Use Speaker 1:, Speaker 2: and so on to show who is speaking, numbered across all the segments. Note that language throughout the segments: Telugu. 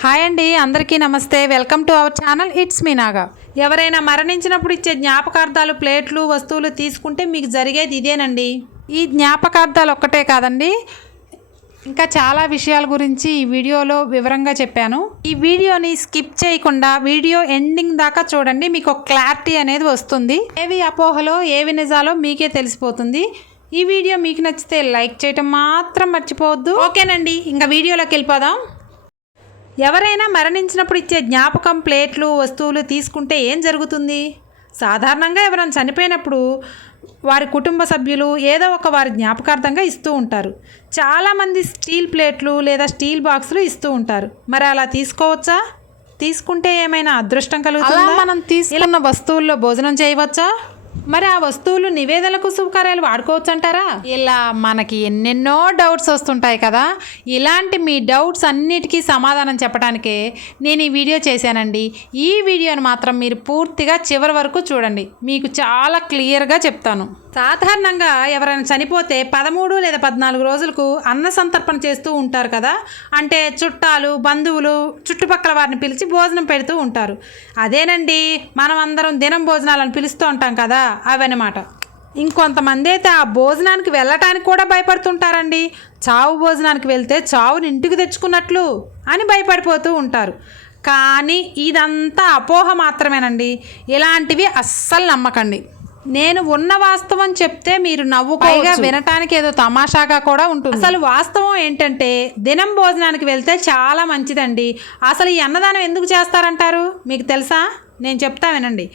Speaker 1: హాయ్ అండి అందరికీ నమస్తే. Welcome to our channel it's me Naga. ఎవరైనా మరణించినప్పుడు ఇచ్చే జ్ఞాపకార్థాలు ప్లేట్లు వస్తువులు తీసుకుంటే మీకు జరిగేది ఇదేనండి. ఈ జ్ఞాపకార్థాలు ఒక్కటే కాదండి. ఇంకా చాలా విషయాల గురించి ఈ వీడియోలో వివరంగా చెప్పాను. ఈ వీడియోని స్కిప్ చేయకుండా వీడియో ఎండింగ్ దాకా చూడండి. మీకు ఒక క్లారిటీ అనేది వస్తుంది. ఏవి అపోహలో ఏవి నిజాలో మీకే తెలిసిపోతుంది. ఈ వీడియో మీకు నచ్చితే లైక్ చేయటం మాత్రం మర్చిపోవద్దు. ఓకేనండి ఇంకా వీడియోలోకి వెళ్ళిపోదాం. ఎవరైనా మరణించినప్పుడు ఇచ్చే జ్ఞాపకం ప్లేట్లు వస్తువులు తీసుకుంటే ఏం జరుగుతుంది? సాధారణంగా ఎవరైనా చనిపోయినప్పుడు వారి కుటుంబ సభ్యులు ఏదో ఒక వారి జ్ఞాపకార్థంగా ఇస్తూ ఉంటారు. చాలామంది స్టీల్ ప్లేట్లు లేదా స్టీల్ బాక్సులు ఇస్తూ ఉంటారు. మరి అలా తీసుకోవచ్చా? తీసుకుంటే ఏమైనా అదృష్టం కలుగుతుందా? మనం తీసుకున్న వస్తువుల్లో భోజనం చేయవచ్చా? మరి ఆ వస్తువులు నివేదనలకు శుభకార్యాలు వాడుకోవచ్చు అంటారా ఇలా మనకి ఎన్నెన్నో డౌట్స్ వస్తుంటాయి కదా. ఇలాంటి మీ డౌట్స్ అన్నిటికీ సమాధానం చెప్పడానికే నేను ఈ వీడియో చేశానండి. ఈ వీడియోని మాత్రం మీరు పూర్తిగా చివరి వరకు చూడండి. మీకు చాలా క్లియర్గా చెప్తాను. సాధారణంగా ఎవరైనా చనిపోతే పదమూడు లేదా పద్నాలుగు రోజులకు అన్న సంతర్పణ చేస్తూ ఉంటారు కదా. అంటే చుట్టాలు బంధువులు చుట్టుపక్కల వారిని పిలిచి భోజనం పెడుతూ ఉంటారు. అదేనండి మనం అందరం దినం భోజనాలను పిలుస్తూ ఉంటాం కదా అవన్నమాట. ఇంకొంతమంది అయితే ఆ భోజనానికి వెళ్ళటానికి కూడా భయపడుతుంటారండి. చావు భోజనానికి వెళ్తే చావుని ఇంటికి తెచ్చుకున్నట్లు అని భయపడిపోతూ ఉంటారు. కానీ ఇదంతా అపోహ మాత్రమేనండి. ఇలాంటివి అస్సలు నమ్మకండి. నేను ఉన్న వాస్తవం చెప్తే మీరు నవ్వుకోగా వినటానికి ఏదో తమాషాగా కూడా ఉంటుంది. అసలు వాస్తవం ఏంటంటే దినం భోజనానికి వెళ్తే చాలా మంచిదండి. అసలు ఈ అన్నదానం ఎందుకు చేస్తారంటారు? మీకు తెలుసా? నేను చెప్తా వినండి.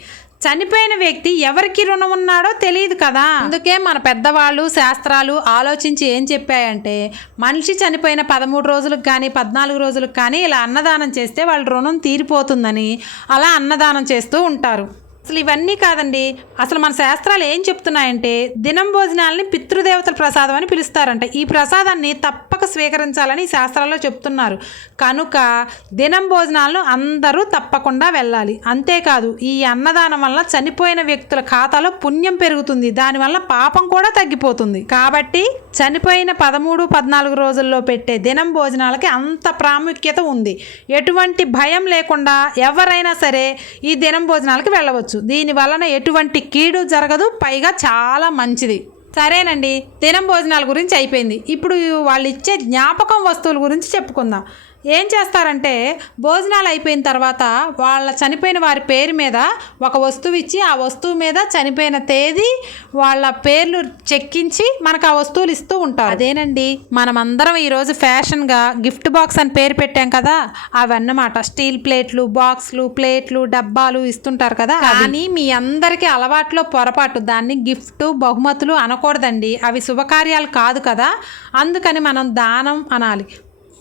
Speaker 1: చనిపోయిన వ్యక్తి ఎవరికి రుణం ఉన్నాడో తెలియదు కదా. అందుకే మన పెద్దవాళ్ళు శాస్త్రాలు ఆలోచించి ఏం చెప్పాయంటే మనిషి చనిపోయిన పదమూడు రోజులకు కానీ పద్నాలుగు రోజులకు కానీ ఇలా అన్నదానం చేస్తే వాళ్ళ రుణం తీరిపోతుందని అలా అన్నదానం చేస్తూ ఉంటారు. అసలు ఇవన్నీ కాదండి. అసలు మన శాస్త్రాలు ఏం చెప్తున్నాయంటే దినం భోజనాలని పితృదేవతల ప్రసాదం అని పిలుస్తారంట. ఈ ప్రసాదాన్ని తప్పక స్వీకరించాలని శాస్త్రాల్లో చెప్తున్నారు. కనుక దినం భోజనాలను అందరూ తప్పకుండా వెళ్ళాలి. అంతేకాదు ఈ అన్నదానం వల్ల చనిపోయిన వ్యక్తుల ఖాతాలో పుణ్యం పెరుగుతుంది. దానివల్ల పాపం కూడా తగ్గిపోతుంది. కాబట్టి చనిపోయిన పదమూడు పద్నాలుగు రోజుల్లో పెట్టే దినం భోజనాలకి అంత ప్రాముఖ్యత ఉంది. ఎటువంటి భయం లేకుండా ఎవరైనా సరే ఈ దినం భోజనాలకి వెళ్ళవచ్చు. దీని వలన ఎటువంటి కీడు జరగదు పైగా చాలా మంచిది. సరేనండి దినం భోజనాల గురించి అయిపోయింది. ఇప్పుడు వాళ్ళు ఇచ్చే జ్ఞాపకం వస్తువుల గురించి చెప్పుకుందాం. ఏం చేస్తారంటే భోజనాలు అయిపోయిన తర్వాత వాళ్ళ చనిపోయిన వారి పేరు మీద ఒక వస్తువు ఇచ్చి ఆ వస్తువు మీద చనిపోయిన తేదీ వాళ్ళ పేర్లు చెక్కించి మనకు ఆ వస్తువులు ఇస్తూ ఉంటారు. అదేనండి. మనమందరం ఈరోజు ఫ్యాషన్గా గిఫ్ట్ బాక్స్ అని పేరు పెట్టాం కదా అవన్నమాట. స్టీల్ ప్లేట్లు బాక్స్లు ప్లేట్లు డబ్బాలు ఇస్తుంటారు కదా కానీ మీ అందరికీ అలవాట్లో పొరపాటు. దాన్ని గిఫ్ట్ బహుమతులు అనకూడదండి. అవి శుభకార్యాలు కాదు కదా అందుకని మనం దానం అనాలి.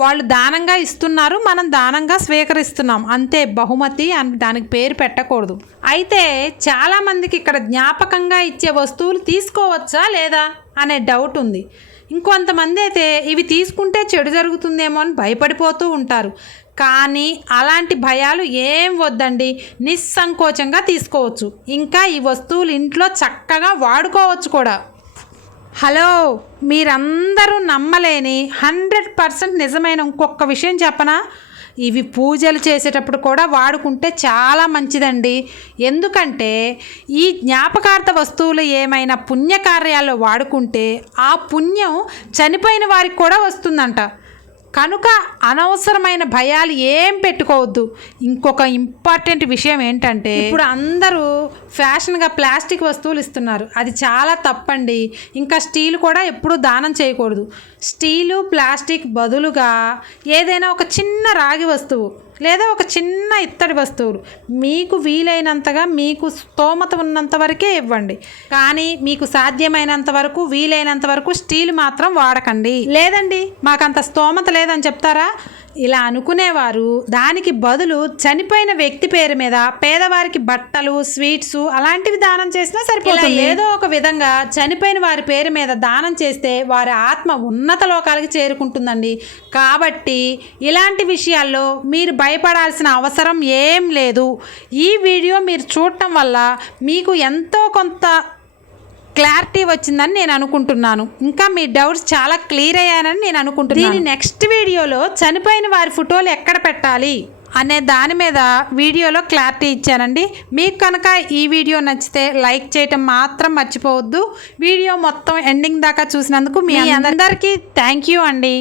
Speaker 1: వాళ్ళు దానంగా ఇస్తున్నారు మనం దానంగా స్వీకరిస్తున్నాం. అంతే బహుమతి అని దానికి పేరు పెట్టకూడదు. అయితే చాలామందికి ఇక్కడ జ్ఞాపకంగా ఇచ్చే వస్తువులు తీసుకోవచ్చా లేదా అనే డౌట్ ఉంది. ఇంకొంతమంది అయితే ఇవి తీసుకుంటే చెడు జరుగుతుందేమో అని భయపడిపోతూ ఉంటారు. కానీ అలాంటి భయాలు ఏం వద్దండి నిస్సంకోచంగా తీసుకోవచ్చు. ఇంకా ఈ వస్తువులు ఇంట్లో చక్కగా వాడుకోవచ్చు కూడా. హలో మీరందరూ నమ్మలేని హండ్రెడ్ పర్సెంట్ నిజమైన ఇంకొక విషయం చెప్పనా? ఇవి పూజలు చేసేటప్పుడు కూడా వాడుకుంటే చాలా మంచిదండి. ఎందుకంటే ఈ జ్ఞాపకార్థ వస్తువులు ఏమైనా పుణ్యకార్యాల్లో వాడుకుంటే ఆ పుణ్యం చనిపోయిన వారికి కూడా వస్తుందంట. కనుక అనవసరమైన భయాలు ఏం పెట్టుకోవద్దు. ఇంకొక ఇంపార్టెంట్ విషయం ఏంటంటే ఇప్పుడు అందరూ ఫ్యాషన్గా ప్లాస్టిక్ వస్తువులు ఇస్తున్నారు. అది చాలా తప్పండి. ఇంకా స్టీల్ కూడా ఎప్పుడూ దానం చేయకూడదు. స్టీలు ప్లాస్టిక్ బదులుగా ఏదైనా ఒక చిన్న రాగి వస్తువు లేదా ఒక చిన్న ఇత్తడి వస్తువులు. మీకు వీలైనంతగా మీకు స్తోమత ఉన్నంత వరకే ఇవ్వండి. కానీ మీకు సాధ్యమైనంత వరకు వీలైనంత వరకు స్టీల్ మాత్రం వాడకండి. లేదండి మాకంత స్తోమత లేదని చెప్తారా? ఇలా అనుకునేవారు. దానికి బదులు చనిపోయిన వ్యక్తి పేరు మీద పేదవారికి బట్టలు స్వీట్స్ అలాంటివి దానం చేసినా సరిపోతుంది. ఏదో ఒక విధంగా చనిపోయిన వారి పేరు మీద దానం చేస్తే వారి ఆత్మ ఉన్నత లోకాలకి చేరుకుంటుందండి. కాబట్టి ఇలాంటి విషయాల్లో మీరు భయపడాల్సిన అవసరం ఏం లేదు. ఈ వీడియో మీరు చూడటం వల్ల మీకు ఎంతో కొంత క్లారిటీ వచ్చిందని నేను అనుకుంటున్నాను. ఇంకా మీ డౌట్స్ చాలా క్లియర్ అయ్యానని నేను అనుకుంటున్నాను. దీని నెక్స్ట్ వీడియోలో చనిపోయిన వారి ఫోటోలు ఎక్కడ పెట్టాలి అనే దాని మీద వీడియోలో క్లారిటీ ఇచ్చానండి. మీకు కనుక ఈ వీడియో నచ్చితే లైక్ చేయటం మాత్రం మర్చిపోవద్దు. వీడియో మొత్తం ఎండింగ్ దాకా చూసినందుకు మీ అందరికీ థ్యాంక్ యూ అండి.